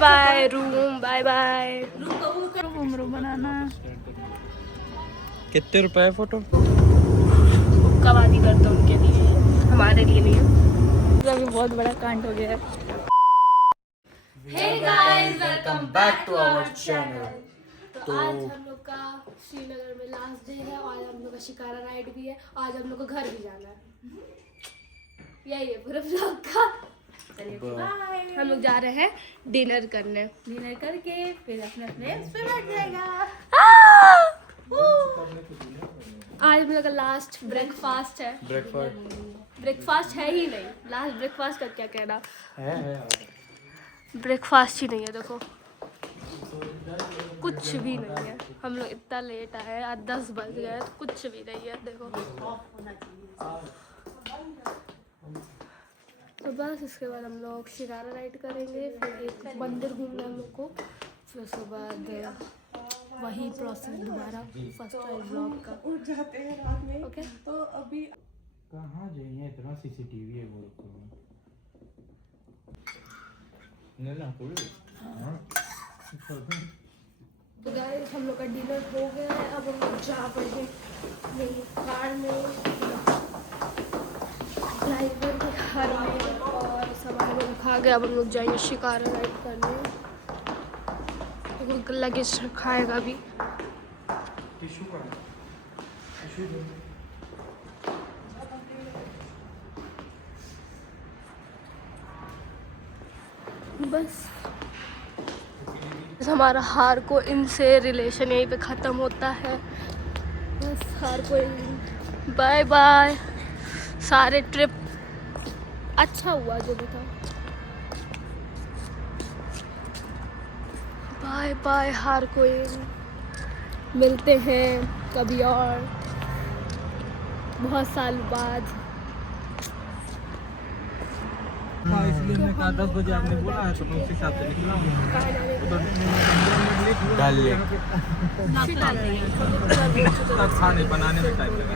Bye रूम, बाय बाय रूम बनाना। कितने रुपए है फोटो? कवादी करता उनके लिए, हमारे लिए नहीं है। अभी बहुत बड़ा कांड हो गया है। Hey guys, welcome back to our channel। तो आज हम लोग का श्रीनगर में लास्ट डे है और हम लोग का शिकारा राइड भी है। आज हम लोग को घर भी जाना है। यही है पूरा व्लॉग का। चलिए बाय। हम लोग जा रहे हैं डिनर करने। डिनर करके फिर अपने फ्रेंड्स पे बैठ जाएगा। आज हम लोग का लास्ट ब्रेकफास्ट है। ब्रेकफास्ट है ही नहीं, लास्ट ब्रेकफास्ट का क्या कहना है। ब्रेकफास्ट ही नहीं है, देखो कुछ भी नहीं है। हम लोग इतना लेट आए, आज 10 बज गए, तो कुछ भी नहीं है। देखो तो बस इसके बाद हम लोग शिकारा राइड करेंगे, फिर एक मंदिर घूमना हम लोग को, फिर उसके बाद वही प्रोसेस दोबारा फर्स्ट टाइम ब्लॉग का। उठ जाते हैं रात में। ओके तो अभी कहाँ जाइए, इतना सीसीटीवी है वो तो गाइस हम लोग का डिनर हो गया है। अब हम लोग जा पड़े मेरी कार में, ड्राइवर के घर में, और सामान लोग खा गए। अब हम लोग जाएंगे शिकारा राइड करने। तो लगेज खाएगा भी। बस हमारा हार को इनसे रिलेशन यहीं पे ख़त्म होता है। बस हार को बाय बाय। सारे ट्रिप अच्छा हुआ जो भी था। बाय बाय हार को। मिलते हैं कभी और, बहुत साल बाद। इसलिए मैं कहा 10 बजे आपने बोला है तो मैं उसी हिसाब से निकला हूँ। खाने बनाने में टाइम लगा।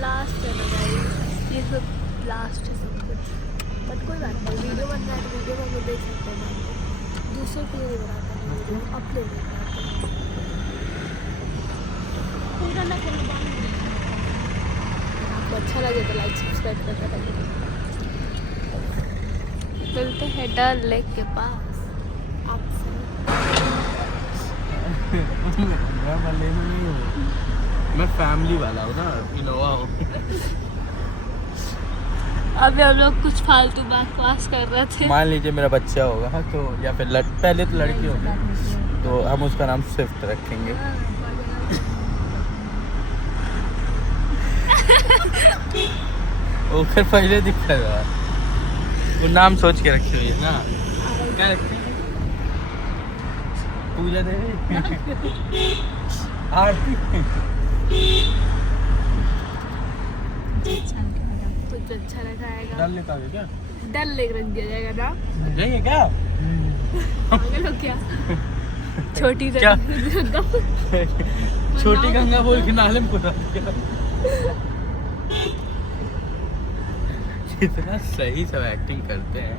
लास्ट है ना गाइस, ये सब लास्ट है सब कुछ। बट कोई बात नहीं, वीडियो बन रहा है तो वीडियो में देख सकते हैं। दूसरों के लिए नहीं बनाता है, अपने लिए बनाता है। पूरा ना करना। आपको अच्छा लगे तो लाइक सब्सक्राइब करना। मिलते हैं डल लेक के पास आपसे। मैं मले में नहीं हूँ, मैं फैमिली वाला हूँ ना, इनोवा हूँ। अभी हम लोग कुछ फालतू बकवास कर रहे थे। मान लीजिए मेरा बच्चा होगा तो, या फिर पहले तो लड़की होगी तो हम उसका नाम स्विफ्ट रखेंगे। वो फिर पहले दिखा था, वो नाम सोच के रखे हुए ना। क्या रखे? पूजा देवी, आरती। कुछ अच्छा रखाएगा। डल लेता है क्या? डल लेक रख दिया जाएगा ना। यही है क्या? पागल हो क्या? छोटी क्या? गंगा। छोटी गंगा बोल के नाले में कूदा। इतना सही सब एक्टिंग करते हैं।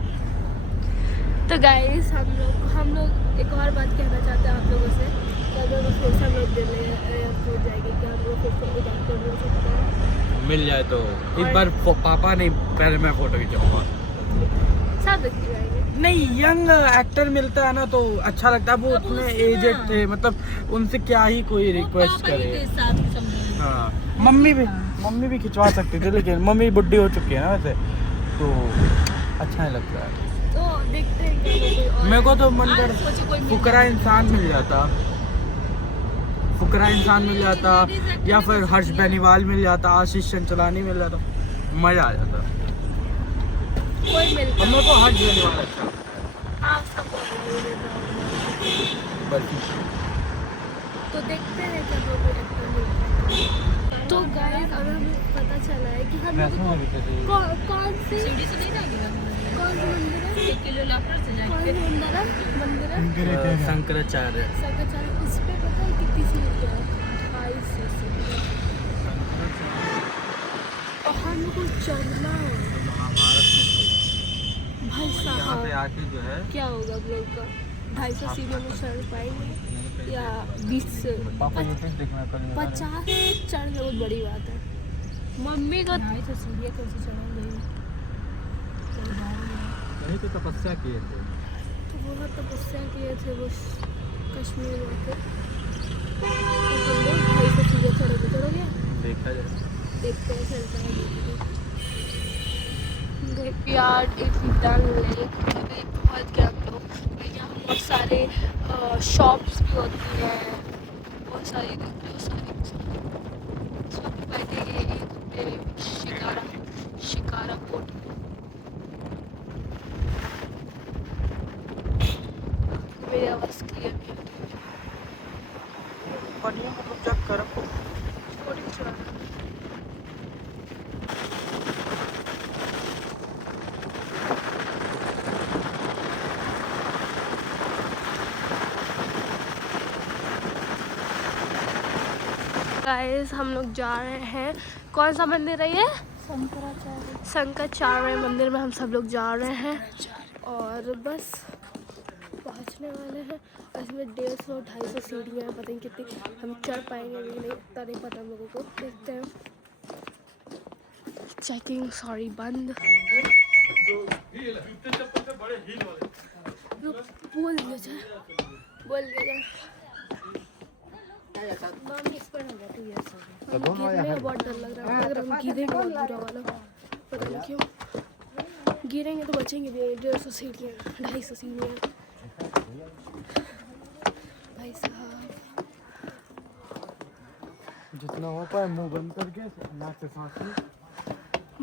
तो गाइस हम लोग एक और बात कहना चाहते हैं आप लोगों से कि अगर फिर से हम लोग दिल्ली एयरपोर्ट जाएंगे, क्या हम लोग फिर से जाकर मिल सकते हैं? मिल जाए तो इस बार पापा नहीं, पहले मैं फोटो खिंचाऊंगा। सब देखते जाएंगे। नहीं, यंग एक्टर मिलता है ना तो अच्छा लगता है। वो उतने एजेड थे, मतलब उनसे क्या ही कोई रिक्वेस्ट करे। हाँ, मम्मी भी खिंचवा सकती थी, लेकिन मम्मी बुढ़ी हो चुकी है ना वैसे, तो अच्छा नहीं लगता है। तो देखते हैं क्या मेरे को तो मन कर फुकरा इंसान मिल जाता, या फिर हर्ष बेनीवाल मिल जाता, आशीष चंचलानी मिल जाता, मजा आ जाता। कोई मिलता हम लोग को हर्ष बेनीवाल अच्छा तो देखते हैं क्या कोई एक्टर मिलता है। तो गाइस अगर हमें पता चला है कि हम कौन सी मंदिर है शंकराचार्य, उस पे पता है कितनी सीट है? 2800 और हम को चलना है। भाई यहाँ साहब पे आके जो है क्या होगा हम लोग का 250 सीढ़ियों में चढ़ पाएंगे या 20 से पापा यूट्यूब देखना कल 50 चढ़ना बहुत बड़ी बात है। मम्मी का 250 सीढ़ियाँ कैसे चढ़ेंगे? वही तो तपस्या किए थे। तो वो लोग तपस्या किए थे वो कश्मीर में थे। तो तुम लोग 250 सीढ़ियाँ चढ़ोगे? चढ़ोगे? देखा जाए, देखते हैं चलता है। बैकयार्ड इज डल लेक में पहुंच गया हम लोग। यहाँ बहुत सारे शॉप्स भी होती हैं, बहुत सारी सब बैठेंगे एक पे शिकारा बोट। मेरी आवाज़ क्लियर नहीं होती है। बढ़िया मतलब जब करो बोटिंग चलाना गाइस, हम लोग जा रहे हैं। कौन सा मंदिर है ये? शंकराचार्य मंदिर में हम सब लोग जा रहे हैं और बस पहुंचने वाले हैं। और इसमें 150-250 सीढ़ियाँ हैं, पता नहीं कितनी हम चढ़ पाएंगे भी नहीं, इतना नहीं पता हम लोगों को। देखते हैं। चेकिंग सॉरी बंद। बोल दिया जाए। गिरने का बहुत डर लग रहा है। अगर हम गिरेंगे बहुत बुरा वाला, पता नहीं क्यों। गिरेंगे तो बचेंगे भी। 150 सीढ़ियाँ, 250 सीढ़ियाँ। भाई साहब जितना हो पाए मुंह बंद करके नाक से सांस ली।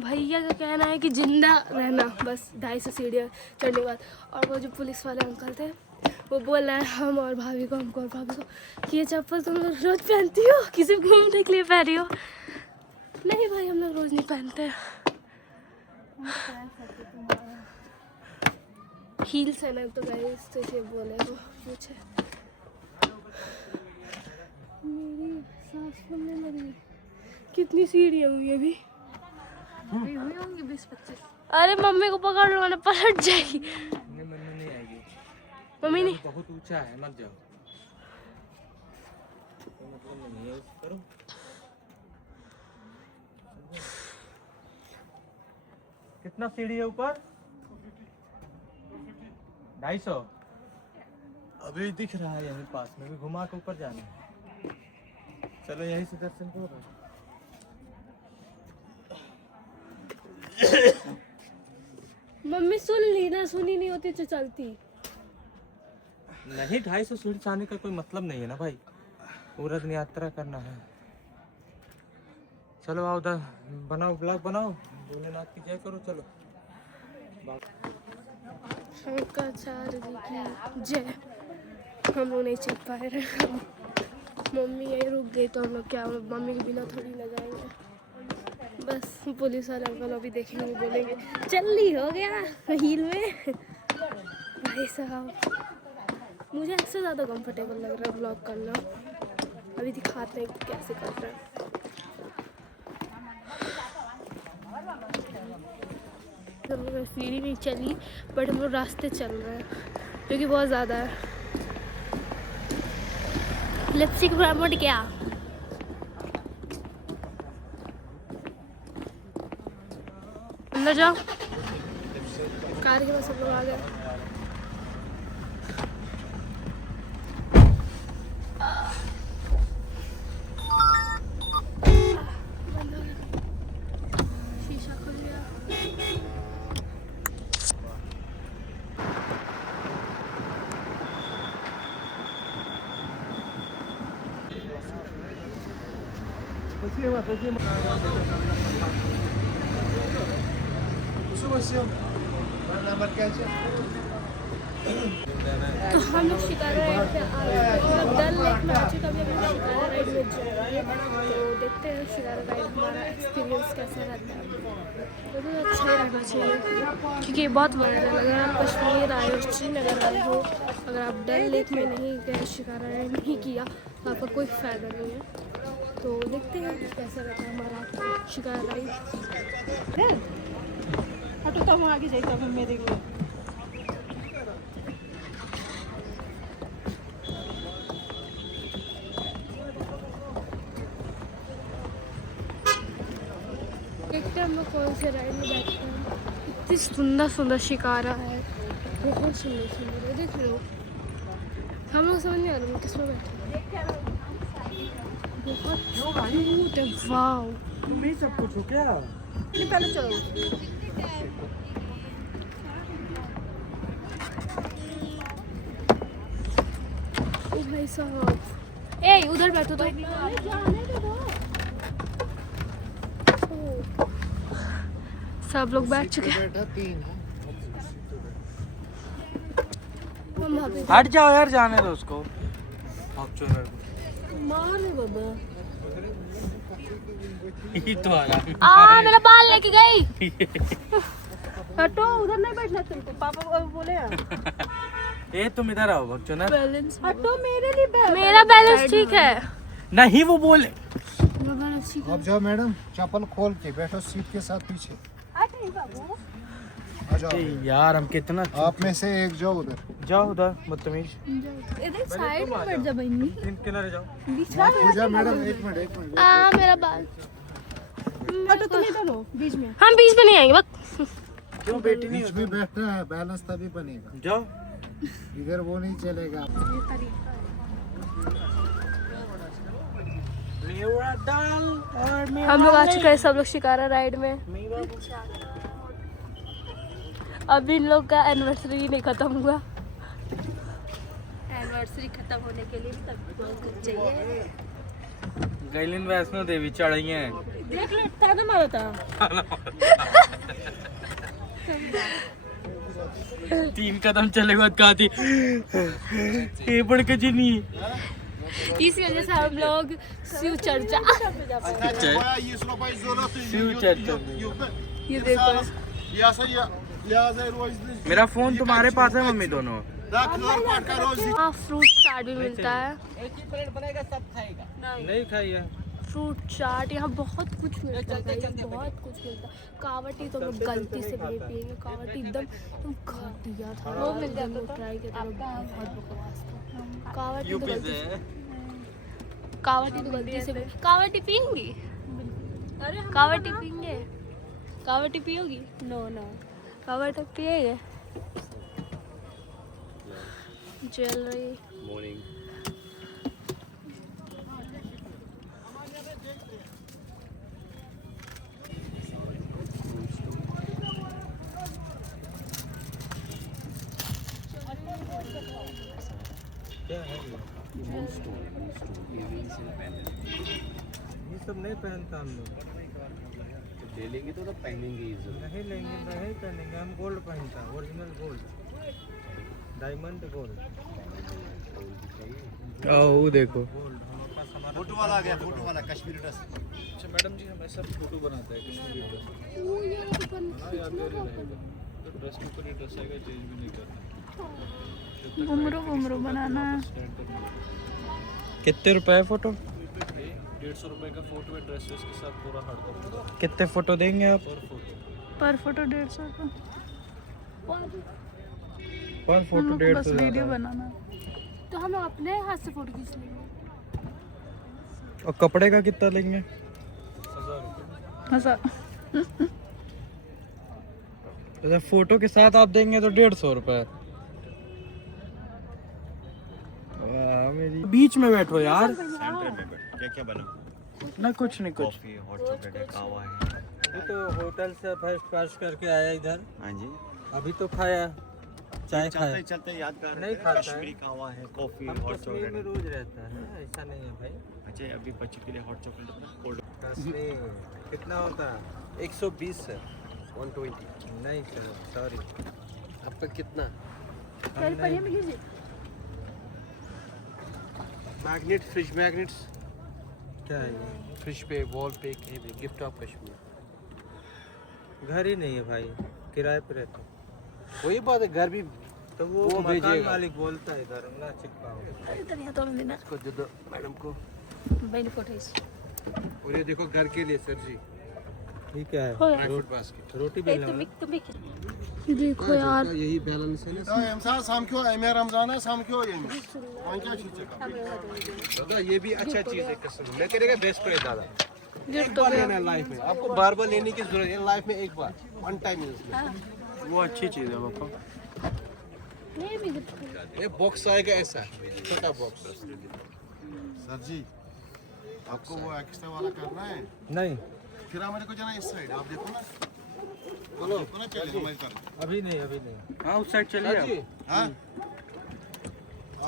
भैया का कहना है कि जिंदा रहना बस 250 सीढ़ियाँ चढ़ने के बाद। और वो जो पुलिस वाले अंकल थे वो बोल रहे हैं हमको और भाभी को कि ये चप्पल तुम लोग रोज पहनती हो, किसी को घूमने के लिए पहन रही हो? नहीं भाई, हम लोग रोज नहीं पहनते। हील्स है ना, तो गाइस तो ये बोले वो पूछे। मेरी सांस फूलने लगी। कितनी सीढ़ियाँ हुई अभी? हुई होंगी 20-25। अरे मम्मी को पकड़ लो ना, पलट जाएगी। नहीं आएगी मम्मी नहीं। बहुत ऊंचा है, मत जाओ। मतलब नहीं है, करो। कितना सीढ़ी है ऊपर? 250। अभी दिख रहा है यहीं पास में, भी घुमा के ऊपर जाना है। चलो यहीं से दर्शन करो। मम्मी सुन ली ना, सुनी नहीं होती तो चलती नहीं। 250 सीढ़ी जाने का कोई मतलब नहीं है ना भाई, पूरा दिन यात्रा करना है। चलो आओ, उधर बनाओ, ब्लॉग बनाओ, भोलेनाथ की जय करो। चलो शंकराचार्य जी की जय। हम लोग नहीं चल पाए रहे। मम्मी यही रुक गई तो हम लोग क्या, मम्मी के बिना थोड़ी ना जाएंगे। बस पुलिस वाले अंकल अभी देखेंगे, बोलेंगे जल्दी हो गया हील में। भाई साहब मुझे इससे ज़्यादा कंफर्टेबल लग रहा है ब्लॉग करना। अभी दिखाते हैं कि कैसे कर रहे हैं। तो हम लोग सीढ़ी नहीं चली, बट हम लोग रास्ते चल रहे हैं क्योंकि बहुत ज़्यादा है। लिपस्टिक प्रमोट क्या? अंदर जाओ। कार के पास सब लोग आ गए। शीशा खुल गया। तो हम लोग शिकारा राइड पे आ गए हैं। मतलब डल लेक में आ चुके, अभी हम शिकारा राइड में जाएंगे। तो देखते हैं शिकारा राइड हमारा एक्सपीरियंस कैसा रहता है। मुझे अच्छा ही रहना चाहिए क्योंकि बहुत वर्ल्ड है। अगर आप कश्मीर आए हो, श्रीनगर आए हो, अगर आप डल लेक में नहीं गए, शिकारा राइड नहीं किया तो आपका कोई फ़ायदा नहीं है। तो देखते हैं कैसा रहता है हमारा शिकारा राइड। हटो तो हम आगे जाए, तब मेरे को हम लोग कौन से राइड में बैठे हैं। इतनी सुंदर सुंदर शिकारा है, बहुत सुंदर सुंदर है, देख लो। हम लोग समझ नहीं आ रहा किस में बैठे हैं। बहुत क्यूट है, वाओ। तुम ही सब कुछ हो क्या? पहले चलो। ओ भाई साहब, ए उधर बैठो तो। सब लोग बैठ चुके हैं। हम वहाँ पे हट जाओ यार, जाने दो उसको। मार नहीं बाबा। ये तो आ रहा मेरा बाल लेके गई। हटो, उधर नहीं बैठना तुमको, पापा बोले यार। ये तुम इधर आओ बच्चों। बैलेंस हटो, मेरा बैलेंस ठीक है। नहीं वो बोले। अब जाओ मैडम, चप्पल खोल के बैठो सीट के साथ पीछे। आ जाओ यार हम कितना आप में से एक जाओ उधर। जाओ उधर बदतमीज। इधर साइड में बैठ जा बहनी। किनारे जाओ। बीच हो जा मैडम, एक मिनट मेरा बाल। हटो, तुम इधर हो बीच में। हम बीच में नहीं आएंगे, बस। क्यों बेटी नहीं बीच में बैठना है, बैलेंस तभी बनेगा। जाओ। इधर वो नहीं चलेगा। हम लोग आ चुके हैं, सब लोग शिकारा राइड में। अभी इन लोग का एनिवर्सरी नहीं खत्म हुआ। एनिवर्सरी खत्म होने के लिए भी तब बहुत कुछ चाहिए। गैलिन वैष्णो देवी चढ़ी है। देख लो, ताना मारो था। 3 कदम चले बाद कहा थी ये बढ़ के जी नहीं। इस वजह से हम लोग शिव चर्चा। शिव चर्चा। ये देखो, मेरा फोन तुम्हारे पास है मम्मी दोनों। हाँ फ्रूट चाट भी मिलता है। नहीं खाई है फ्रूट चाट, यहाँ बहुत कुछ मिलता है, बहुत कुछ मिलता है। कावटी तो लोग गलती से नहीं पिएंगे, कावटी एकदम घटिया था। वो मिल गया तो ट्राई किया, बहुत बकवास था। कावटी तो गलती से, कावटी पियेंगी? कावटी पियेंगे? कावटी पियोगी? नो कावटी पिएगे? जल रही। क्या है ये सब नहीं पहनता हम लोग। ले लेंगे तो पहनेंगे ही जरूर। नहीं लेंगे, नहीं पहनेंगे। हम गोल्ड पहनता है, ओरिजिनल गोल्ड, डायमंड गोल्ड। वो देखो फोटो वाला आ गया, फोटो वाला कश्मीरी ड्रेस। अच्छा मैडम जी, हमें सब फोटो बनाता है कश्मीरी ड्रेस। तो ड्रेस के ऊपर ये ड्रेस आएगा, चेंज भी नहीं करना। घुमरो बनाना। कितने रुपए फोटो? 150 रुपए का फोटो है, ड्रेस के साथ पूरा हार्ड कॉपी कितने फोटो देंगे आप? पर फोटो 150 का। पर फोटो 150 वीडियो बनाना तो हम अपने हाथ से फोटो खींच लेंगे। और कपड़े का कितना लेंगे? 1000 अच्छा, फोटो के साथ आप देंगे तो 150 रुपए। बीच में बैठो यार। क्या बना? ना कुछ नहीं, कुछ कॉफी, हॉट चॉकलेट है, कावा है। अभी तो होटल से फर्स्ट पास करके आया इधर। हाँ जी, अभी तो खाया, चाय खाया। चलते याद कर नहीं खाता है। कश्मीरी कावा है, कॉफी, हम हॉट कश्मीर में चॉकलेट। रोज रहता है, ऐसा नहीं है भाई। अच्छा, अभी बच्चे के लिए हॉट चॉकलेट कोल्ड। कश्मीर कितना होता है? 120 सर, 120। नहीं सर, सॉरी। आपका कितना? Magnet, fridge magnets. क्या है ये? फ्रिज पे, वॉल पे, गिफ्ट ऑफ कश्मीर। घर ही नहीं है भाई, किराए पे रहता हूँ। वही बात है, घर भी तो वो वो मकान भेजिएगा। मालिक बोलता है इधर ना चिपकाओ। इसको दे दो मैडम को। फोटो और ये देखो घर के लिए सर जी, ठीक है। Dry fruit basket. रोटी बेलना ना? देखो यार, यही बैलेंस है ना। दादा ये भी अच्छा चीज है, कसम मैं कह रहा बेस्ट प्राइस दादा। गिर एक तो बार गया। लेना है लाइफ में, आपको बार बार लेने की जरूरत है, लाइफ में एक बार, वन टाइम यूज। वो अच्छी चीज़ है पापा। नहीं भी गिरता। ये बॉक्स आएगा ऐसा, छोटा बॉक्स। सर जी आपको वो एक्स्ट्रा वाला करना है, नहीं फिर हमारे को जाना इस साइड, आप देखो ना, बोलो देखो ना, चलिए हमारी तरफ। अभी नहीं। हाँ उस साइड चलिए आप। हाँ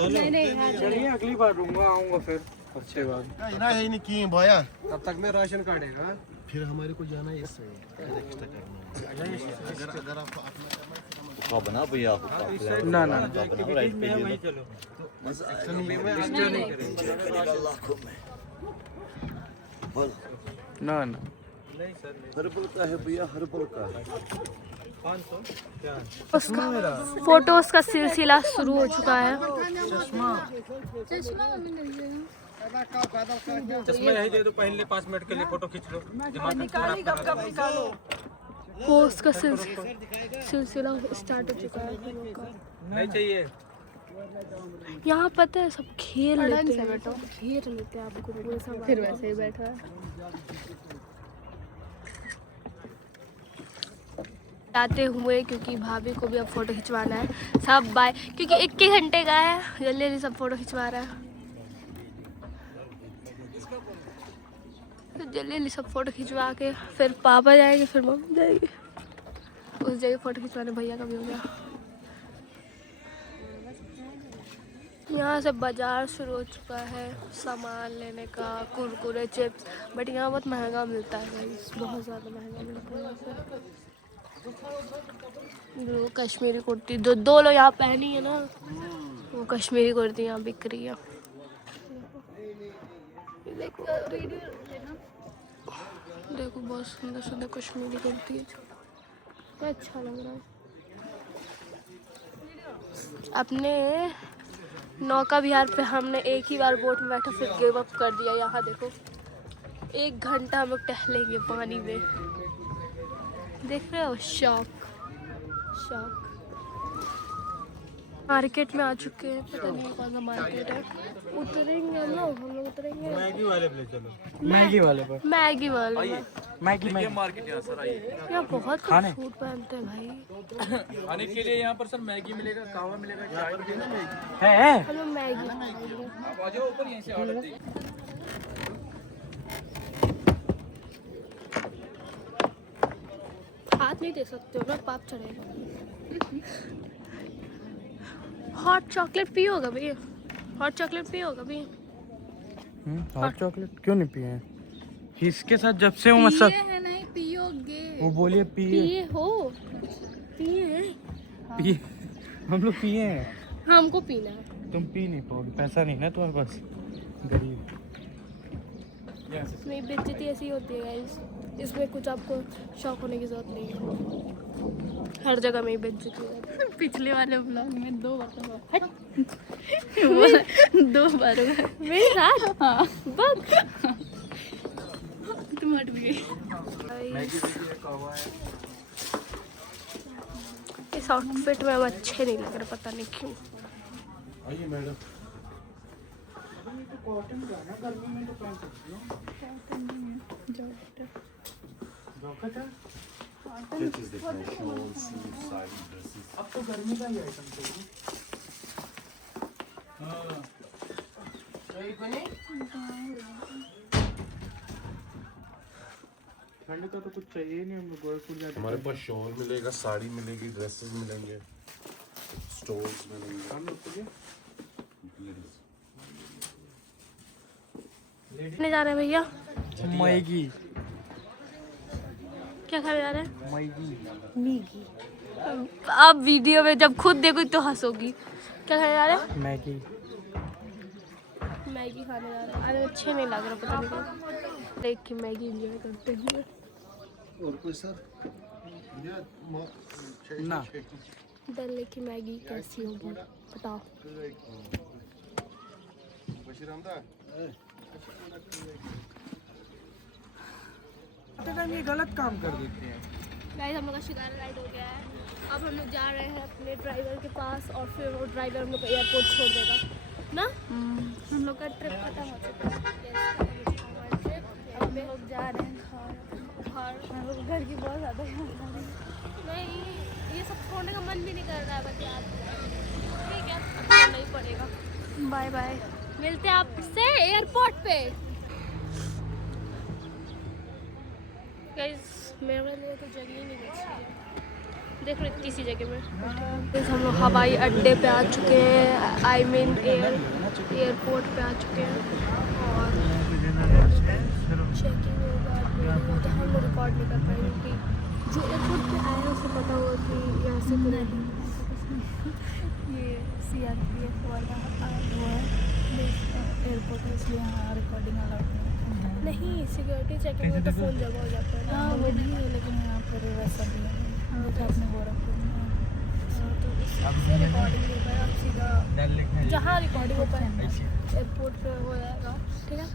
नहीं नहीं यहाँ चलिए अगली बार दूंगा, आऊँगा फिर अच्छे बात। इना है नहीं की भैया, तब तक मैं राशन काटेगा। फिर हमारे को जाना है इस साइड, एक्स्ट्रा करना है। अगर आपको अपना करना है फिर हमारे बना भैया ना ना राइट पे वहीं चलो। ना ना हर्बल का है भैया, हर्बल का है। 500 क्या? उसका फोटोज का सिलसिला शुरू हो चुका है। चश्मा यही दे दो, पहले 5 मिनट के लिए फोटो खींच लो। निकालो। पोस्ट का सिलसिला स्टार्ट हो चुका है हम लोग का। नहीं चाहिए। यहाँ पता है सब खेल लेते हैं, घेर लेते हैं आपको पूरे सब, फिर वैसे ही बैठा है। आते हुए क्योंकि भाभी को भी अब फोटो खिंचवाना है। सब बाय, क्योंकि 1 घंटे का है, जल्दी जल्दी सब फोटो खिंचवा रहा है। तो जल्दी जल्दी सब फोटो खिंचवा के फिर पापा जाएंगे, फिर मम्मी जाएगी उस जगह फोटो खिंचवाने। भैया का भी हो गया। यहाँ से बाजार शुरू हो चुका है सामान लेने का, कुरकुरे चिप्स, बट यहाँ बहुत महंगा मिलता है गाइस, बहुत ज़्यादा महंगा मिलता है यहाँ पे। वो कश्मीरी कुर्ती दो लोग यहाँ पहनी है ना, वो कश्मीरी कुर्ती यहाँ बिक रही है। देखो बहुत सुंदर सुंदर कश्मीरी कुर्ती है, क्या अच्छा लग रहा है। अपने नौका विहार पे हमने एक ही बार बोट में बैठा, फिर गिव अप कर दिया। यहाँ देखो 1 घंटा हम लोग टहलेंगे पानी में, देख रहे हो? शॉक। मार्केट में आ चुके हैं, पता नहीं कौन सा मार्केट है। उतरेंगे हम लोग उतरेंगे मैगी वाले पे चलो। मैगी वाले पर। मैगी वाले में। मैगी मार्केट यहाँ सर आइए। यहाँ बहुत कुछ सूट पहनते हैं भाई। खाने के लिए यहाँ पर सर मैगी मिलेगा, कहवा मिलेगा, चाय मिलेगा। है हम लोग मैगी आप आ जाओ ऊपर, यहीं से ऑर्डर दीजिए। हाथ नहीं दे सकते हो ना, पाप चढ़ेगा। हॉट चॉकलेट पियोगा भैया? हॉट चॉकलेट पियोगा भैया? हॉट चॉकलेट क्यों नहीं पिए हैं? इसके साथ जब से वो मतलब है नहीं पियोगे? वो बोलिए पिए हो? पिए हैं? पिए। हम लोग पिए हैं। हमको पीना है। तुम पी नहीं पाओगे, पैसा नहीं ना तुम्हारे पास, गरीब। मेरी बेइज्जती ऐसी होती है गाइस, इसमें कुछ आपको शौक होने की जरूरत नहीं है। हर जगह मेरी बेइज्जती है। पिछले वाले ब्लॉग में 2 बार मेरे साथ। हाँ बग तुम हट भी गई। इस आउटफिट में हम अच्छे नहीं लग रहे, पता नहीं क्यों। आइए मैडम। अब तो गर्मी का ही आइटम चाहिए। ठंड का तो कुछ चाहिए नहीं, हम लोग गोरखपुर जाते हमारे पास शॉल मिलेगा, साड़ी मिलेगी, ड्रेसेस मिलेंगे, स्टोर्स मिलेंगे। हम लोग के लिए नहीं जा रहे भैया? मैगी। क्या खाने जा रहे हैं? मैगी। आप वीडियो में जब खुद देखो तो हंसोगी। क्या खाने जा रहे हैं? मैगी। मैगी खाने जा रहे हैं। अरे अच्छे नहीं लग रहा, पता नहीं क्यों। देख के मैगी एंजॉय करते हुए। और कोई सर? ना डल लेक की मैगी कैसी होगी बताओ? ये गलत काम कर देते हैं। गाइस हम लोग का शिकारा राइड हो गया है। अब हम लोग जा रहे हैं अपने ड्राइवर के पास और फिर वो ड्राइवर हम लोग को एयरपोर्ट छोड़ देगा ना। हम लोग का ट्रिप खत्म हो चुका है। Yes, हमारा ट्रिप। अब हम में लोग जा रहे हैं घर की बहुत ज़्यादा नहीं, ये सब छोड़ने का मन भी नहीं कर रहा है, बट यार ठीक है, छोड़ना ही पड़ेगा। Bye bye. मिलते हैं आपसे एयरपोर्ट पे। गाइस मेरे लिए तो जगह ही नहीं बची है, देख लो इतनी सी जगह में। हम लोग हवाई अड्डे पे आ चुके हैं, आई मीन एयरपोर्ट पे आ चुके हैं और चेकिंग होगा तो हम लोग रिकॉर्ड नहीं कर पाएंगे क्योंकि जो एयरपोर्ट पे आया है उसे पता होगा कि यहाँ से तो नहीं। ये CRPF वाला आया हुआ है एयरपोर्ट है, इसलिए यहाँ रिकॉर्डिंग अलाउड नहीं, सिक्योरिटी चेकिंग में तो फ़ोन जमा हो जाता है ना। हाँ वो भी है, लेकिन यहाँ पर वैसा भी है तो अपने गोरखपुर में तो इससे रिकॉर्डिंग होता है, अब सीधा जहाँ रिकॉर्डिंग होता है एयरपोर्ट पे हो जाएगा, ठीक है।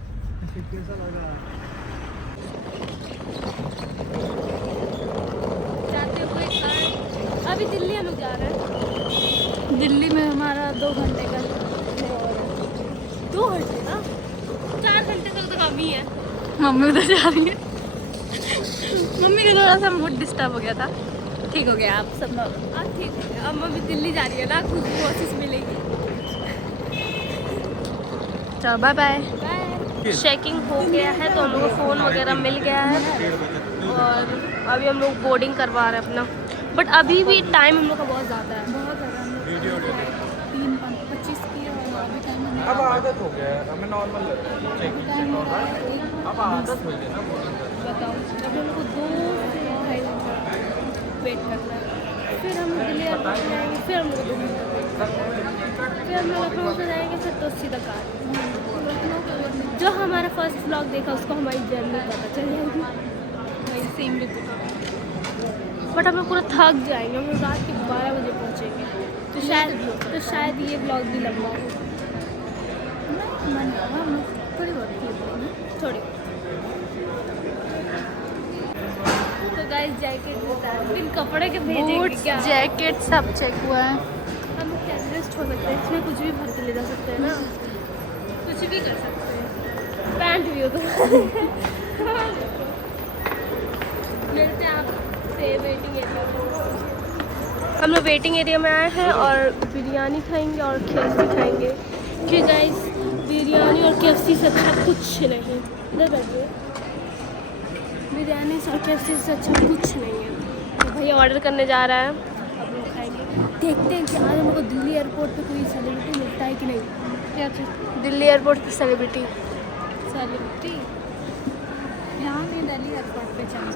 जाते हुए अभी दिल्ली हम लोग जा रहे हैं। दिल्ली में हमारा 2 घंटे का 2 घंटे का 4 घंटे तक तो कम ही है। मम्मी उधर जा रही है। मम्मी का थोड़ा सा मूड डिस्टर्ब हो गया था, ठीक हो गया आप सब। अब ठीक है, अब मम्मी दिल्ली जा रही है ना, कुछ कोशिश मिलेगी। चलो बाय बाय। चेकिंग हो गया है तो हम लोग को फ़ोन वगैरह मिल गया है और अभी हम लोग बोर्डिंग करवा रहे हैं अपना, बट अभी भी टाइम हम लोग का बहुत ज़्यादा है। बहुत ज़्यादा 3:25 की है और अभी टाइम है। अब आदत हो गया है, हमें नॉर्मल लग रहा है। अब आदत हो गई ना। बताओ, अभी हम लोग को 2 से 2.5 घंटा वेट करना है, फिर हम दिल्ली एयरपोर्ट जाएंगे, फिर हम लोग 2 घंटा वेट करना है, फिर हम लोग लखनऊ से जाएंगे, फिर तो सीधा कार। जो हमारा फर्स्ट व्लॉग देखा उसको हमारी जर्नी पता चल जाएगी, वही सेम ऋतु का। बट हम लोग पूरा थक जाएंगे, हम लोग रात के 12 बजे पहुँचेंगे, तो शायद ये व्लॉग भी लंबा हो। थोड़ी बहुत थोड़ी तो गाइस जैकेट बता इन कपड़े के भेजेंगे क्या? जैकेट सब चेक हुआ है। हम लोग कैसे हो सकते हैं, इसमें कुछ भी भर के ले जा सकते हैं ना, कुछ भी कर सकते हैं, पैंट भी हो तो। मिलते हैं आपसे वेटिंग एरिया। हम लोग वेटिंग एरिया में आए हैं और बिरयानी खाएंगे और KFC खाएंगे, क्योंकि गाइस बिरयानी और KFC से अच्छा कुछ नहीं। इधर बैठिए, बिरयानी और KFC से अच्छा कुछ नहीं है। तो भैया ऑर्डर करने जा रहा है, अब लोग खाएंगे। देखते हैं कि आज हम लोग को दिल्ली एयरपोर्ट पे कोई सेलिब्रिटी मिलता है कि नहीं। क्या चीज़? दिल्ली एयरपोर्ट पे सेलिब्रिटी यहाँ में दिल्ली एयरपोर्ट पे चांस।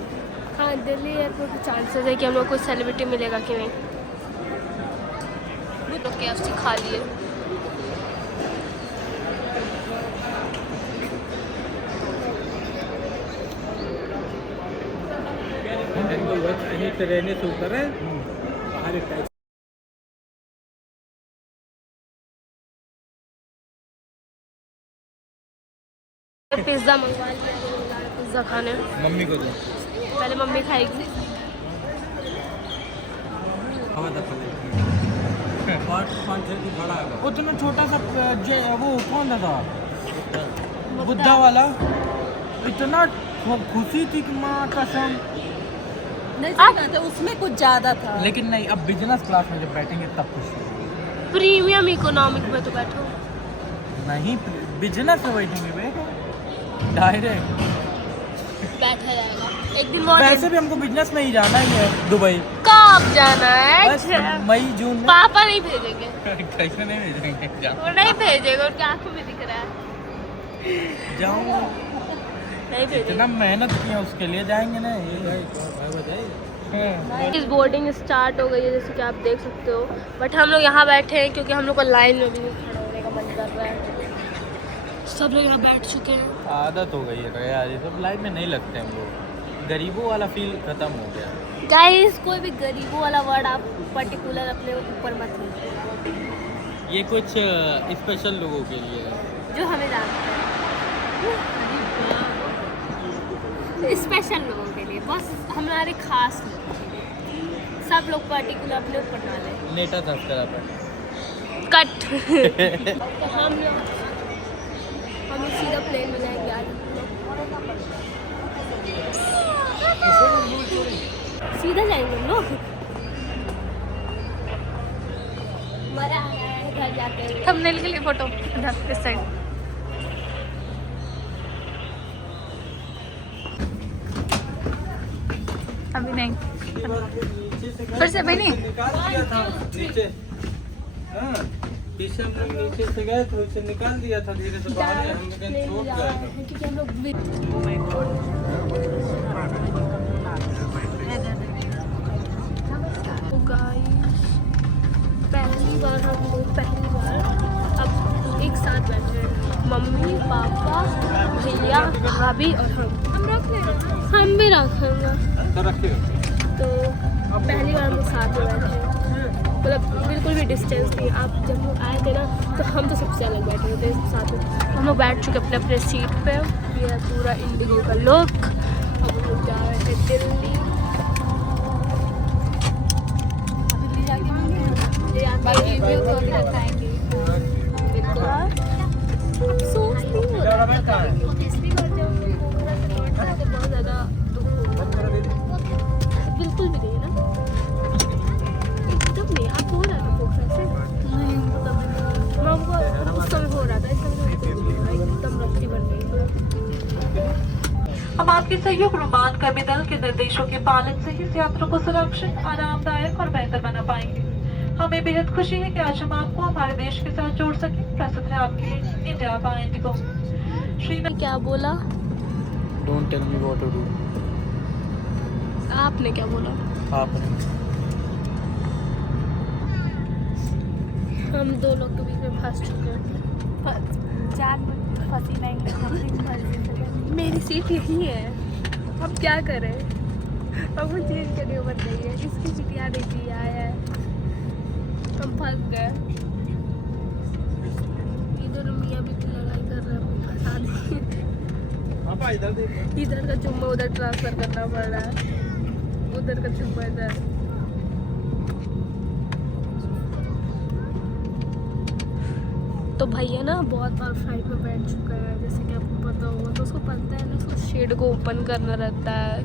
हाँ, दिल्ली एयरपोर्ट पे चांसेस है कि हम लोग को सेलिब्रिटी मिलेगा कि नहीं। तो KFC खा लिए। रहने से उतर है बाहर एक टाइप। पिज़्ज़ा मंगवा लिया, पिज़्ज़ा खाने। मम्मी को दो। पहले मम्मी खाएगी। उतना छोटा सा वो कौन था बुद्धा वाला, इतना खुशी थी कि माँ कसम। नहीं तो उसमें कुछ ज़्यादा था, लेकिन नहीं, अब बिजनेस क्लास में जब बैठेंगे तब खुश प्रीमियम इकोनॉमिक में तो बैठो नहीं, बिजनेस में बैठेंगे बे डायरेक्ट। बैठा जाएगा एक दिन। वैसे भी हमको बिजनेस में ही जाना ही है दुबई। कब जाना है? बस मई जून में। पापा नहीं भेजेंगे। कैसे नहीं भेजेंगे? वो नहीं भेजेगा, उनकी आंखों में दिख रहा है। जाऊँ, नहीं भेजेंगे। इतना मेहनत किया उसके लिए, जाएंगे ना। इस बोर्डिंग स्टार्ट हो गई है जैसे कि आप देख सकते हो, बट हम लोग यहाँ बैठे हैं क्योंकि हम लोग को लाइन में भी नहीं खड़ा होने का मन कर रहा है। सब लोग यहाँ बैठ चुके हैं। आदत हो गई है यार, ये सब लाइन में नहीं लगते हम लोग, गरीबों वाला फील खत्म हो गया। गाइस कोई भी गरीबों वाला वर्ड आप पर्टिकुलर अपने ऊपर मत लीजिए, ये कुछ स्पेशल लोगों के लिए है जो हमें जानते हैं। स्पेशल लोगों के लिए, बस हमारे खास लोगों के लिए। सब लोग पर्टिकुलर अपने ऊपर ना लें। नेटा सब्सक्राइबर कट। तो हम लोग सीधा प्लेन में जाएंगे आज। सीधा जाएंगे हम लोग। मजा आ रहा है घर जाते हुए। थंबनेल के लिए फोटो इधर इस साइड। अभी नहीं, फिर से अभी नहीं। निकाल दिया था नीचे। हाँ, पीछे हम लोग नीचे से गए तो उसे निकाल दिया था धीरे से बाहर, हम लोग कहीं छूट जाएगा। क्योंकि हम लोग पहली बार अब एक साथ बैठे हैं, मम्मी पापा भैया भाभी और हम रख लेंगे, हम भी रखेंगे। तो रखिएगा। तो पहली बार हम लोग साथ में बैठे हैं, मतलब बिल्कुल भी डिस्टेंस नहीं। आप जब लोग आए थे ना तो हम तो सबसे अलग बैठे हुए थे साथ में। हम लोग बैठ चुके अपने अपने सीट पे। ये है पूरा इंडिगो का लुक। अब हम लोग जा रहे थे दिल्ली। बाकी व्यू तो अभी दिखाएंगे। अफसोस नहीं हो रहा था कभी। पिछली बार जब हम लोग पोखरा से लौटे थे तो बहुत ज़्यादा दुख हो रहा था। बिल्कुल भी नहीं है ना, एकदम नहीं। आप हो रहा था पोखरा से? नहीं, हमको उस समय हो रहा था, इस समय एकदम रस्सी बन गई। हम आपके सहयोग रुमान कर्मी दल के निर्देशों के पालन से ही इस यात्रा को सुरक्षित, आरामदायक और बेहतर बना पाएंगे। हमें बेहद खुशी है कि आज हम आपको हमारे देश के साथ जोड़ सके। प्रस्तुत है आपके लिए इंडिया बाय इंडिगो। श्रीनगर। क्या बोला Don't tell me what to do. आपने? क्या बोला आपने? हम दो लोग के बीच में फंस चुके हैं। जान फंसी नहीं, अपनी मर्जी से बनी। मेरी सीट यही है, अब क्या करें? अब वो चेंज करने को बन रही है। इसकी बिटिया नहीं थी आया है, हम फंस गए। इधर मियाँ भी लड़ाई कर रहे हैं, फंसा दिए। इधर का चुम्मा उधर ट्रांसफर करना पड़ रहा है, उधर का चुम्मा इधर। तो भैया ना बहुत बार फ्लाइट में बैठ चुका है, जैसे कि आपको पता होगा। तो उसको पता है ना, उसको शेड को ओपन करना रहता है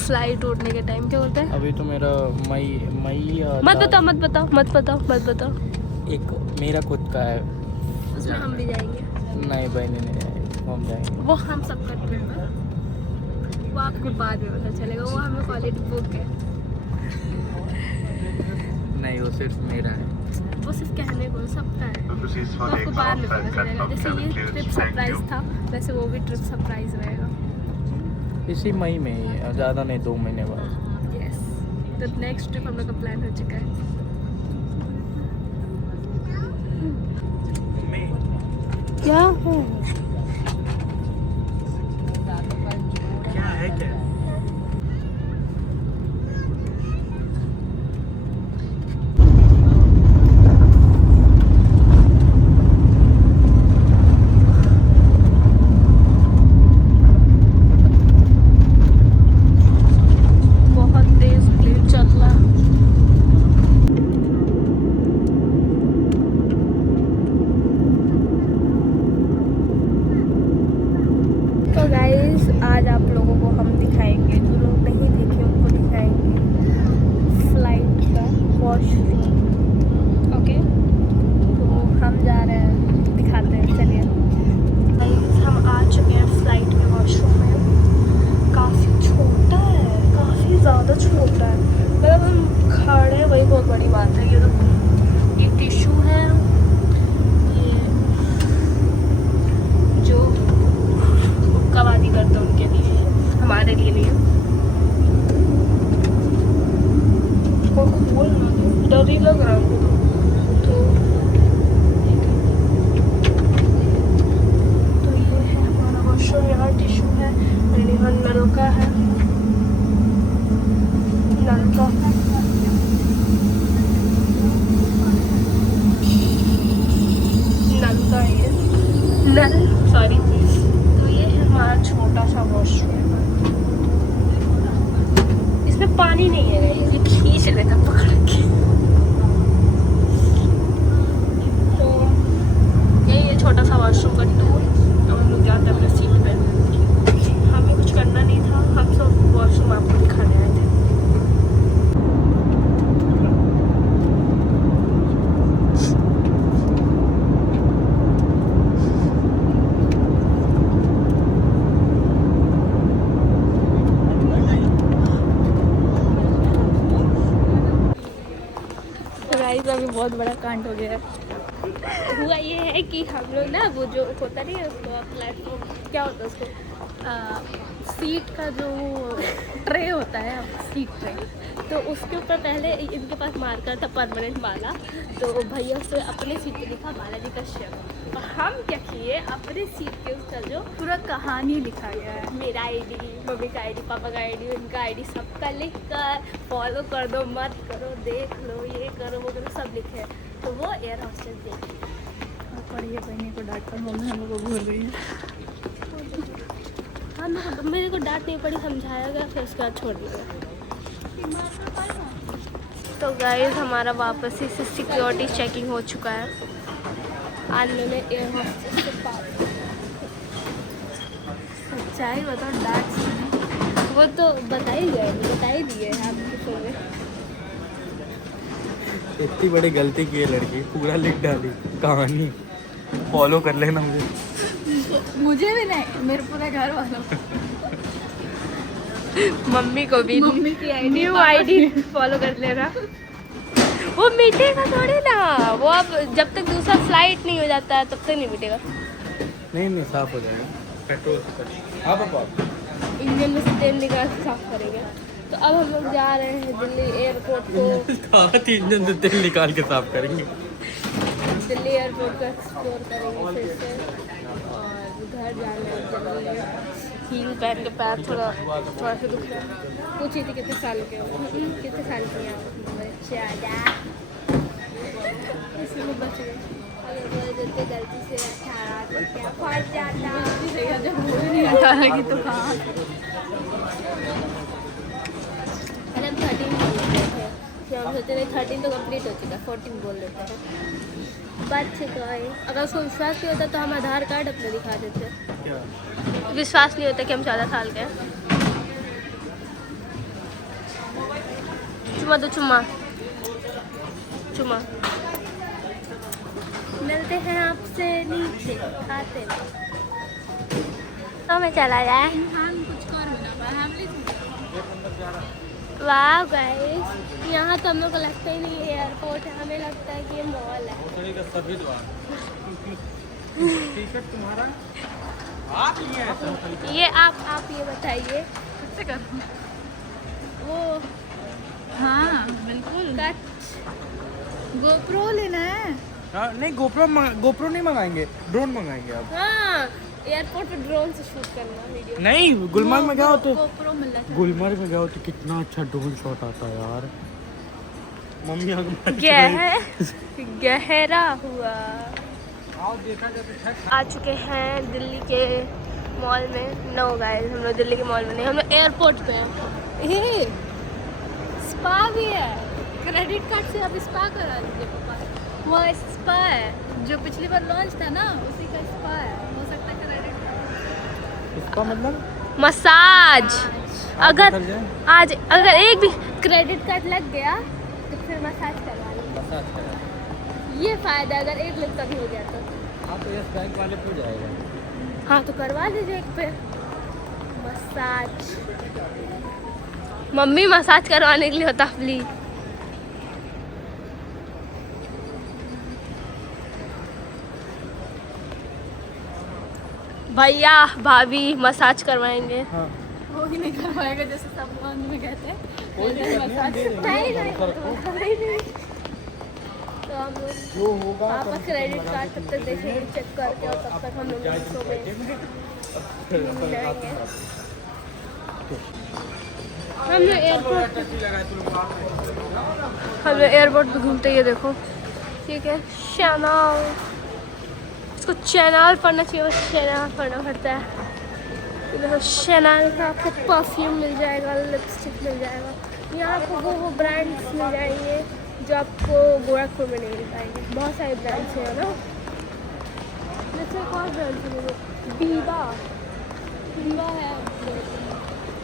फ्लाइट उड़ने के टाइम। क्या बोलते हैं? अभी तो मेरा मई मत बताओ। एक मेरा खुद का है। उसमें हम भी जाएंगे। नहीं भाई नहीं जाएंगे, हम जाएंगे। वो हम सब का ट्रिप है, वो आपको बाद में पता चलेगा। वो हमें कॉलेज बुक है, नहीं वो सिर्फ मेरा है। वो सिर्फ कहने को सबका है, वो आपको बाद में पता चलेगा। जैसे ये ट्रिप सरप्राइज था, वैसे वो भी ट्रिप सरप्राइज रहेगा। इसी मई में ही, ज़्यादा नहीं, 2 महीने बाद। यस, तो नेक्स्ट ट्रिप हम लोग का प्लान हो चुका है। क्या है? तो गाइस आज आप लोगों को हम दिखाएंगे, जो लोग नहीं देखे उनको दिखाएंगे फ्लाइट का वॉशरूम। ओके, तो हम जा रहे हैं, दिखाते हैं। चलिए गाइस, हम आ चुके हैं फ्लाइट के वॉशरूम में। काफ़ी छोटा है, काफ़ी ज़्यादा छोटा है। मतलब हम खड़े हैं, वही बहुत बड़ी बात है। ये तो ये टिश्यू है, ये जो कवादी करते हैं उनके लिए, हमारे लिए नहीं है। डर ही लग रहा है तो ये है हमारा वॉशरूम। यहाँ टिश्यू है, यहाँ नलका है, नलका ये नल, सॉरी। तो ये है हमारा छोटा सा वॉशरूम। इसमें पानी नहीं है, ये खींच लेता पकड़ के। तो यही है छोटा सा वॉशरूम का टूर। हम लोग जाते हैं अपने सीट पे। हमें कुछ बहुत बड़ा कांड हो गया है। हुआ ये है कि हम लोग ना वो जो होता नहीं है उसको प्लेटफॉर्म क्या होता है उसको सीट का जो ट्रे होता है, सीट ट्रे, तो उसके ऊपर पहले इनके पास मार्कर था परमानेंट वाला, तो भैया उसने अपने सीट पे लिखा बालाजी कश्यप। और हम क्या किए अपने सीट के ऊपर जो पूरा कहानी लिखा गया है। मेरा आईडी, मम्मी का आईडी, पापा का आईडी, उनका आईडी सबका लिख कर फॉलो कर दो, मत करो, देख लो, ये करो वो करो, सब लिखे। तो वो एयर हॉस्टेस देखी। और पढ़िए बहनी को डांट कर मम्मी हम लोग को भूल रही है। हम लोग मेरे को डांट नहीं पड़ी, समझाया गया, फिर उसके बाद छोड़ दिया। तो गाइस हमारा वापस ही से सिक्योरिटी चेकिंग हो चुका है। आज मैंने एयर हॉस्टेस से पास सच्चाई बताओ, डांट सुनी? वो तो बता ही दिए आपके फोन में। इतनी बड़ी गलती की है लड़की, पूरा लिख डाली कहानी। फॉलो कर लेना मुझे। मुझे भी नहीं, मेरे पूरे घर वालों को। मम्मी को भी मम्मी की आईडी, न्यू आईडी फॉलो कर लेना। वो मिटेगा थोड़ी ना, वो अब जब तक दूसरा फ्लाइट नहीं हो जाता है तब तक नहीं मिटेगा। नहीं साफ हो जाएगा, पेट्रोल से कर। हाँ पापा, इंजन में से तेल निकाल के साफ करेंगे। तो अब हम लोग जा रहे हैं दिल्ली एयरपोर्ट को। 3 दिन से तेल निकाल के साफ करेंगे। दिल्ली एयरपोर्ट को एक्सप्लोर करेंगे फिर से और घर जाना है जल्दी। हील पहन के पैर थोड़ा सा दुख रहा है। पूछी थी कितने साल के हो, कितने साल के हैं ज़्यादा, इसलिए बच गए। अगर बोल देते गलती से 18 तो क्या फट जाता। जब मुझे नहीं आता लगी तो कहाँ। अरे हम 13 बोल देते थे, फिर हम सोचते नहीं 13 तो कंप्लीट हो चुका, 14 बोल देते हैं। बच चुका है। अगर उसको विश्वास नहीं होता तो हम आधार कार्ड अपने दिखा देते। विश्वास नहीं होता कि हम 14 साल के हैं। चुमा दो, चुमा मिलते हैं आपसे नीचे आते तो मैं चला जाए। वाह गाइस, यहाँ तो हम लोग को लगता ही नहीं है एयरपोर्ट है, हमें लगता है कि ये मॉल है। टी-शर्ट तुम्हारा आप लिए हैं? ये आप ये बताइए कैसे करूँ? वो हाँ बिल्कुल, कट गोप्रो लेना है। हाँ, नहीं गोप्रो नहीं मंगाएंगे, ड्रोन मंगाएंगे आप। हाँ, एयरपोर्ट पे ड्रोन से शूट करना वीडियो। नहीं, गुलमर्ग में गया हो तो गोप्रो मिल रहा है। गुलमर्ग में गया हो तो कितना अच्छा ड्रोन शॉट आता है यार। मम्मी गहरा हुआ। आ चुके हैं दिल्ली के मॉल में। नो गाइस, हम लोग दिल्ली के मॉल में नहीं, हम लोग एयरपोर्ट पे हैं। स्पा भी है, क्रेडिट कार्ड से आप स्पा करा लीजिए पापा। वो स्पा है जो पिछली बार लॉन्च था ना, उसी का स्पा है। हो सकता है क्रेडिट इसका मतलब मसाज। अगर एक भी क्रेडिट कार्ड लग गया तो फिर मसाज करवा लीजिए। ये फायदा अगर एक लोग कभी हो गया तो। हाँ तो यस बैंक वाले पे जाएगा। हाँ तो करवा लीजिए एक पे मसाज। मम्मी मसाज करवाने के लिए होता प्लीज। भैया भाभी मसाज करवाएंगे। हाँ। वो ही नहीं करवाएगा जैसे सब लोग में कहते हैं। तो हम लोग जो होगा पापा क्रेडिट कार्ड तब तक देखेंगे चेक करके, और तब तक हम लोग शो में जाएंगे। हम लोग एयरपोर्ट पे घूमते ये देखो, ठीक है चैनल, इसको चैनल पढ़ना चाहिए, बस चैनल पढ़ना पड़ता है। ये देखो चैनल का आपको परफ्यूम मिल जाएगा, लिपस्टिक मिल जाएगा, यहाँ आपको वो ब्रांड्स मिल जाएंगे जो आपको गोरखपुर में नहीं मिल पाएंगे। बहुत सारे ब्रांड्स हैं ना, जैसे कौन ब्रांड्स है, बीवा है,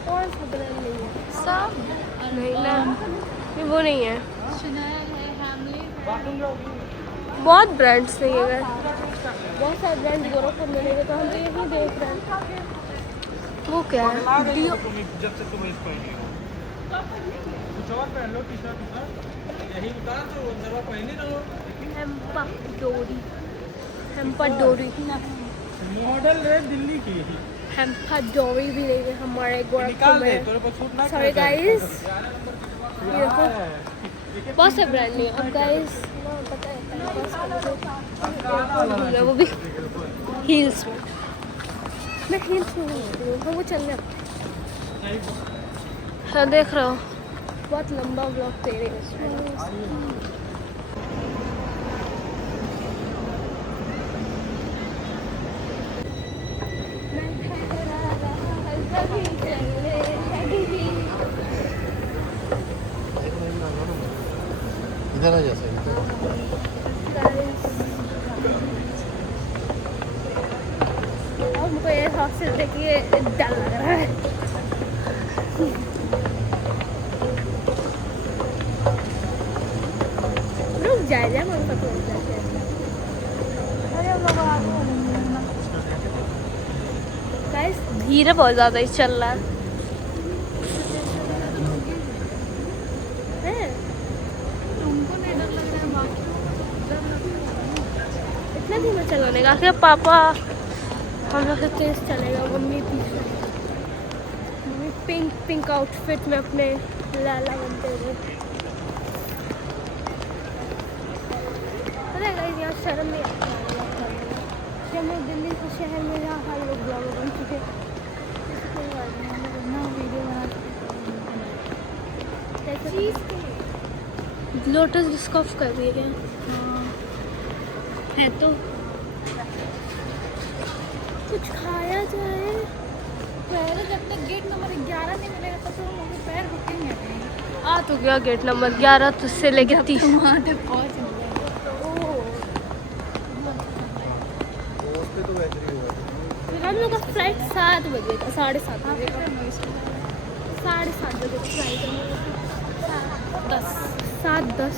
कौन सा ब्रांड नहीं है, सब नहीं ना, ये वो नहीं है, बहुत ब्रांड्स नहीं है, बहुत सारे ब्रांड गोरखपुर में नहीं है, तो हम तो यही देख रहे हैं। वो क्या है, जब से तुम्हें इसको कुछ और पहन लो, टी शर्ट यही उतार दो, दवा पहनी रहो। हेम्पाडोरी मॉडल है दिल्ली की। हेम्पाडोरी भी लेंगे हमारे गोरखपुर निकाल दे, में। तेरे को सूट ना सॉरी गाइस, ये देखो बहुत से ब्रांड लिए। अब गाइस पता है वो भी हील्स में, मैं हील्स में नहीं हूँ, वो चलने हाँ देख रहा हूँ। बहुत लंबा ब्लॉग तेरे इधर आ जैसे हमको ये हॉस्टल देखिए डर लग रहा है। रुक जाए मन का तो गाइस धीरे बहुत ज़्यादा ही चल रहा है। इतना धीमा चलाने का क्या पापा, हम लोग से तेज चलेगा। मम्मी पीछे, मम्मी पिंक पिंक आउटफिट में अपने लाला बनते हुए। पता है गाइस यहाँ शर्म नहीं आता कि हम लोग दिल्ली के शहर में यहाँ हर लोग ब्लॉगर बन चुके। कोई बात नहीं, हम लोग ना वीडियो बना चुके। लोटस डिस्कॉफ कर रही है है तो कुछ खाया जाए। पहले जब तक गेट नंबर 11 नहीं मिलेगा तब तो हम लोग पैर रुकेंगे नहीं। आ तो गया गेट नंबर 11 तो उससे लेके 30 वहाँ तक पहुँच गए। हम लोग का फ्लाइट 7 बजे का, 7:30 बजे का, 7:30 बजे का फ्लाइट है। 7:10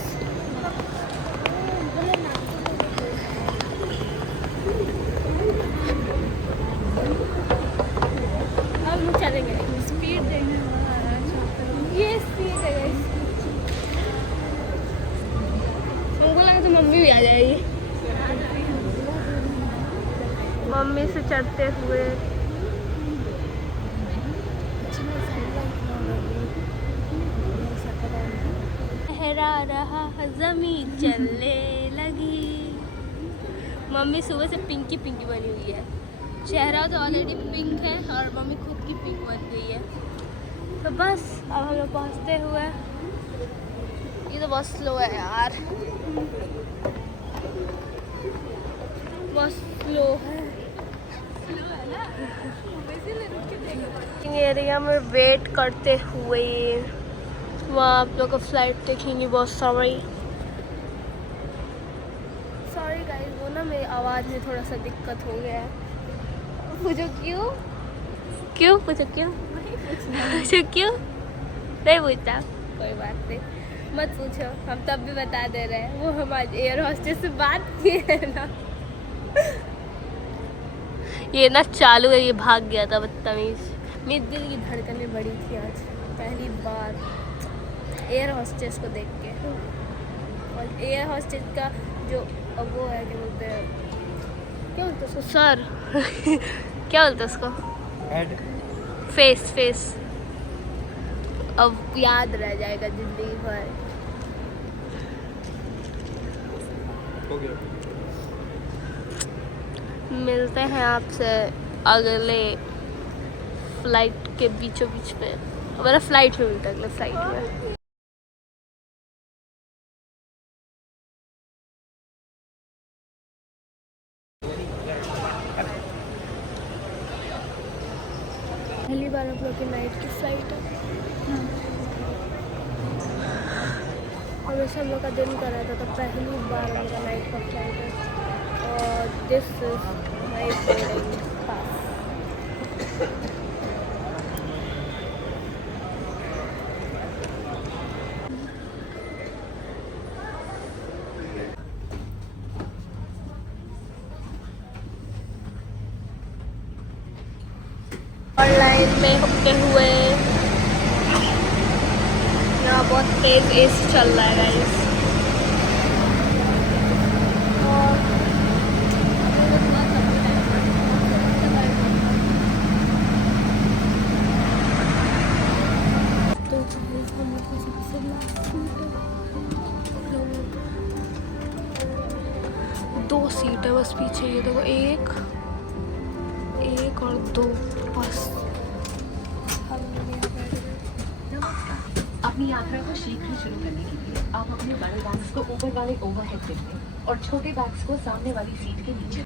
अब हम चलेंगे। स्पीड देखने वाला ये स्पीड है guys। हमको लगा तो मम्मी भी आ जाएगी। मम्मी से चढ़ते हुए लहरा रहा ज़मीन चलने लगी। मम्मी सुबह से पिंकी पिंकी बनी हुई है। चेहरा तो ऑलरेडी पिंक है और मम्मी खुद की पिंक बन गई है। तो बस अब हम लोग पहुँचते हुए, ये तो बहुत स्लो है यार, बहुत स्लो है। एरिया में वेट करते हुए वहाँ आप लोग का फ्लाइट देखेंगे बहुत सारी। सॉरी गाइस, वो ना मेरी आवाज़ में थोड़ा सा दिक्कत हो गया है। पूछो क्यों? क्यों पूछो क्यों? पूछो क्यों? नहीं पूछता, कोई बात नहीं, मत पूछो, हम तब भी बता दे रहे हैं। वो हमारे एयर होस्टेस से बात की है ना। ये ना चालू है, ये भाग गया था बदतमीज। मेरी दिल की धड़कनें बढ़ी थी आज पहली बार एयर होस्टेस को देख के। और एयर होस्टेस का जो वो है, क्या बोलते हैं, क्या बोलते हैं उसको, सर क्या बोलते हैं उसको, फेस अब याद रह जाएगा जिंदगी भर। मिलते हैं आपसे अगले फ्लाइट के बीचों बीच में, हमारा फ्लाइट में मिलता है अगले फ्लाइट में। पहली बार हम लोग की नाइट की फ्लाइट है। हमेशा हम लोग का दिन कर रहा था, तो पहली बार हम लोग का नाइट का फ्लाइट है। और this is my boarding pass. Online में होते हुए यहाँ बहुत तेज एसी चल रहा है गाइस। दो सीट है बस पीछे, ये देखो, एक और दो बस। अपनी यात्रा को शीघ्र शुरू करने के लिए आप अपने बड़े बैग्स को ऊपर वाले ओवरहेड बिन में और छोटे बैग्स को सामने वाली सीट के नीचे।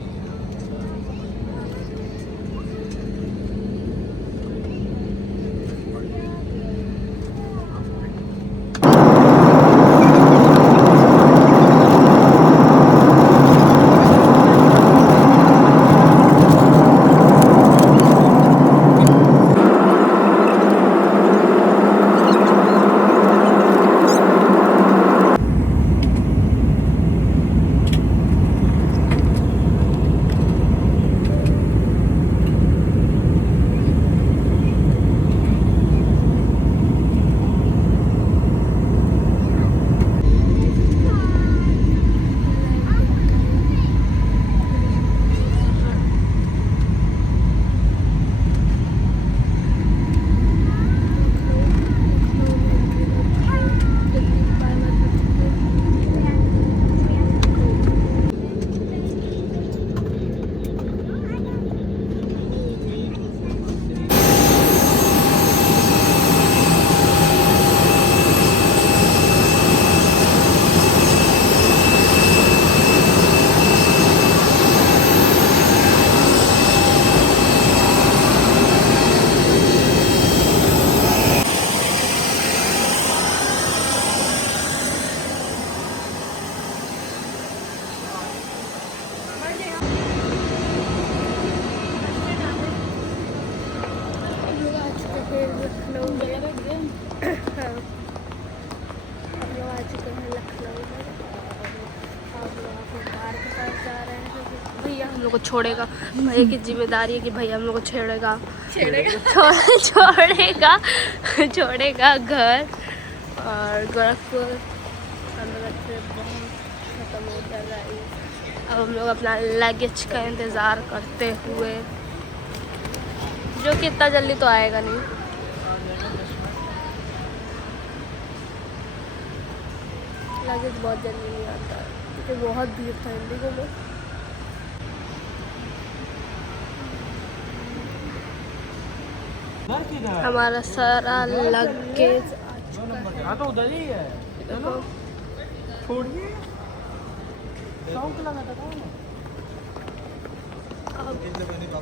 भैया हम लोग को छोड़ेगा, भैया की जिम्मेदारी है कि भैया हम लोग को छोड़ेगा छोड़ेगा घर। और गोरखपुर हम लोग खत्म हो जाएगा। अब हम लोग अपना लगेज का इंतज़ार करते हुए, जो कि इतना जल्दी तो आएगा नहीं। लगेज बहुत जल्दी नहीं आता है क्योंकि बहुत भीड़ था इंडिगो में। हमारा सारा लगेज आ चुका है। हाँ तो उधर ही है, देखो छोड़िए। शौक लगा था अब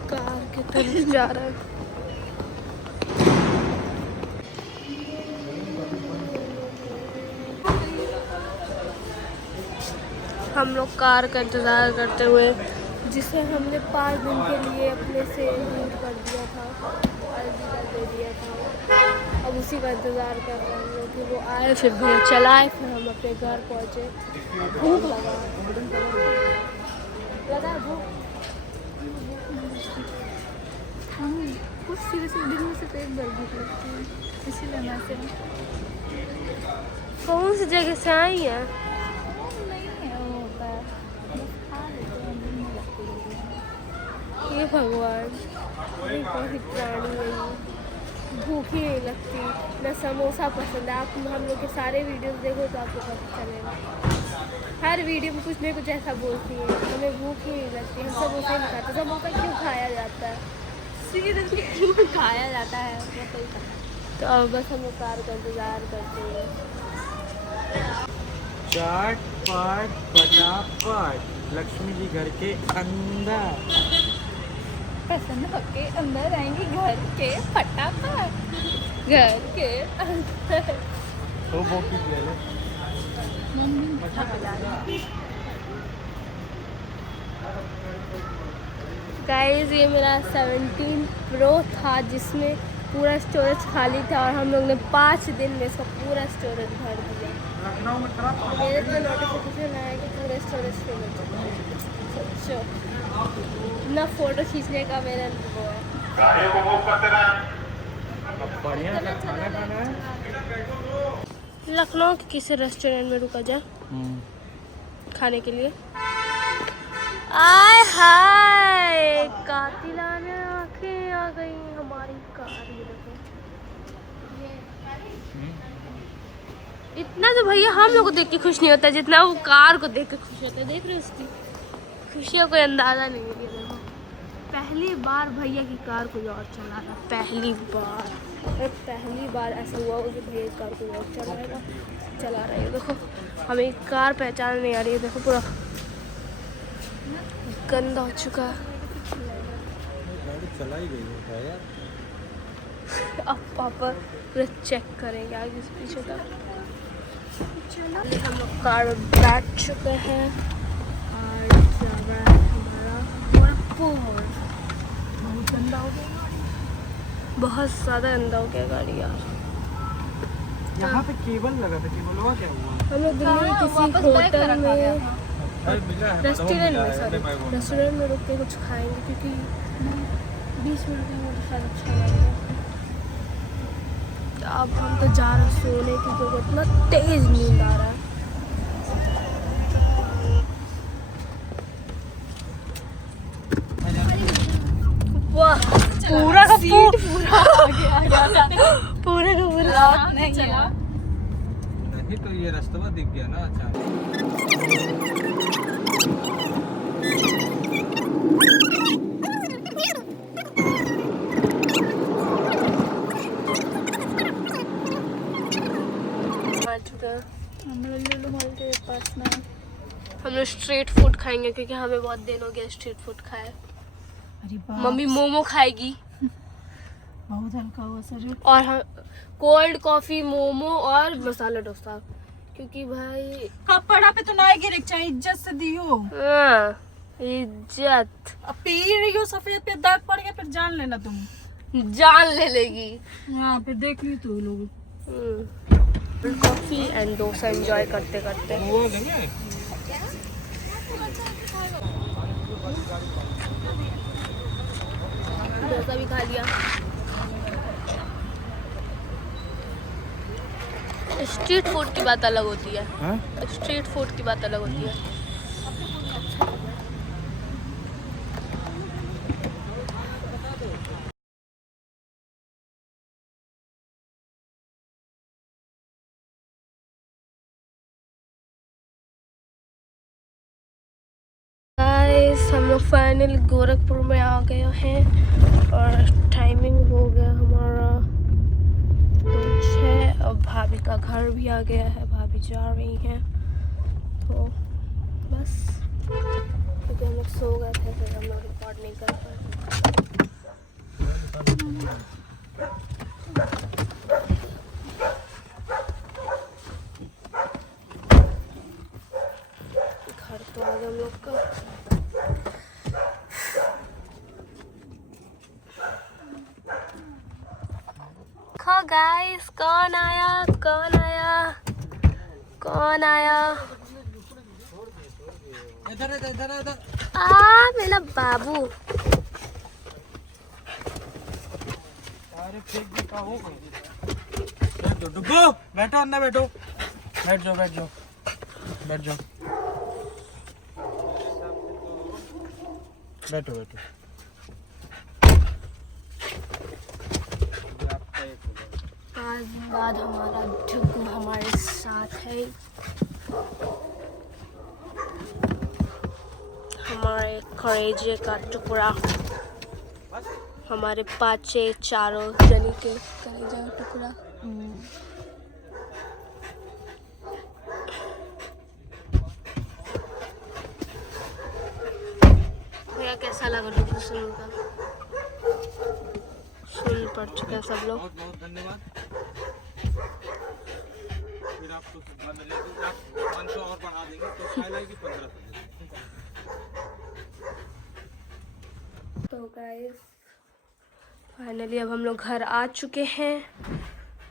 कार की तरफ जा रहा है। हम लोग कार का इंतज़ार करते हुए, जिसे हमने 5 दिन के लिए अपने से दूर कर दिया था, अलविदा दे दिया था, अब उसी का इंतज़ार कर रहे हैं हम लोग कि वो आए, फिर भैया चलाए, फिर हम अपने घर पहुँचे। भूख लगा भूख। कुछ सीरियसली दिन में से पेट दर्द भूख लगती है, इसीलिए मैं से कौन सी जगह से आई है? नहीं है, वो होता है बस खा लेते हैं, दिन में लगती है। ये भगवान, ये कोई प्राणी है ये, भूख ही नहीं लगती। न समोसा पसंद है। आप हम लोग के सारे वीडियोस देखो तो आपको पता चलेगा, हर वीडियो में कुछ न कुछ ऐसा बोलती है, हमें भूख ही नहीं लगती, हम समोसा नहीं खाते। समोसा क्यों खाया जाता है? सीरियसली क्यों खाया जाता है? तो अब बस हम लोग कार का इंतज़ार करते हैं। चाट पाट फटाफट लक्ष्मी जी घर के अंदर। पसंद होके अंदर आएंगे घर के फटाफट, घर के अंदर। तो वो की गाइस ये मेरा 17 प्रो था जिसमें पूरा स्टोरेज खाली था और हम लोग ने 5 दिन में इसका पूरा स्टोरेज भर दिया। लखनऊ में खराब मेरे को नोटिफिकेशन आया कि पूरा स्टोरेज फुल हो चुका है। सोचो ना, फोटो खींचने का मेरा वो है। बढ़िया खाना खाना है। लखनऊ के किसी रेस्टोरेंट में रुका जाए खाने के लिए। आय हाय, कातिलाना आंखें आ गई हमारी कार। ये देखो, इतना तो भैया हम लोग को देख के खुश नहीं होता जितना वो कार को देख के खुश होता है। देख रहे हो उसकी खुशियों कोई अंदाजा नहीं है। देखो, पहली बार भैया की कार कोई और चला रहा, पहली बार ऐसा हुआ कि भैया की कार कोई और चला रहा है। देखो, हमें कार पहचान नहीं आ रही है। देखो, पूरा गंदा हो चुका है। चलाई गई है यार। अब पापा पूरा चेक करेंगे आगे से पीछे तक। हम लोग कार में बैठ चुके हैं और चल रहा है हमारा वर्कपुर। बहुत गंदा हो गया, बहुत ज़्यादा गंदा हो गया गाड़ी यार। यहाँ पे केबल लगा था, केबल हुआ क्या हुआ? हम लोग दिल्ली में किसी होटल में रेस्टोरेंट में रुक के कुछ खाएंगे क्योंकि 20 मिनट में मुझे शायद अच्छा लगेगा। अब हम तो जा रहे सोने क्योंकि इतना तेज नींद आ रहा है। वाह, पूरा का पूरा नहीं चला। नहीं तो ये रास्ता दिख गया ना अचानक। हम लोग स्ट्रीट फूड खाएंगे क्योंकि हमें बहुत दिन हो गया स्ट्रीट फूड खाए। अरे मम्मी मोमो खाएगी बहुत हल्का हुआ सर। और हम कोल्ड कॉफी, मोमो और मसाला डोसा क्योंकि भाई कपड़ा पे तो ना गिरे, चाहे इज्जत से दियो। इज्जत अब पी रही हो, सफेद पे दाग पड़ गया, फिर जान लेना तुम। जान ले लेगी। हाँ, फिर देख ली तू लोग। कॉफी एंड डोसा एंजॉय करते करते डोसा भी खा लिया। स्ट्रीट फूड की बात अलग होती है। स्ट्रीट फूड की बात अलग होती है। हम लोग फाइनली गोरखपुर में आ गए हैं और टाइमिंग हो गया हमारा 6। अब भाभी का घर भी आ गया है, भाभी जा रही हैं। तो बस क्योंकि हम लोग सो गए थे फिर हम लोग रिकॉर्ड नहीं कर पाए। घर तो आ गया हम लोग का। गाइस, कौन आया? इधर मेरा बाबू। अरे फेंक भी का हो गई। डुगो बैठो, अंदर बैठो। बैठ जाओ। बैठो। आज बाद हमारा डुगू हमारे साथ है। हमारे कलेजे का टुकड़ा, हमारे पाँचे चारों जनी के कलेजा का टुकड़ा। भैया कैसा लगा डुगू सुन का? सुन पड़ चुके हैं सब लोग। बहुत धन्यवाद। फिर आपको मिलेगा, आप 500 और बढ़ा देंगे तो फाइनल की 1500। तो गाइस फाइनली अब हम लोग घर आ चुके हैं।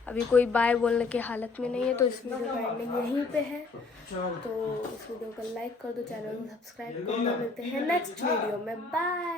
अभी कोई बाय बोलने की हालत में नहीं है तो इस वीडियो का एंडिंग यहीं पे है। तो इस वीडियो को लाइक कर दो, चैनल को सब्सक्राइब कर दो। मिलते हैं नेक्स्ट वीडियो में। बाय।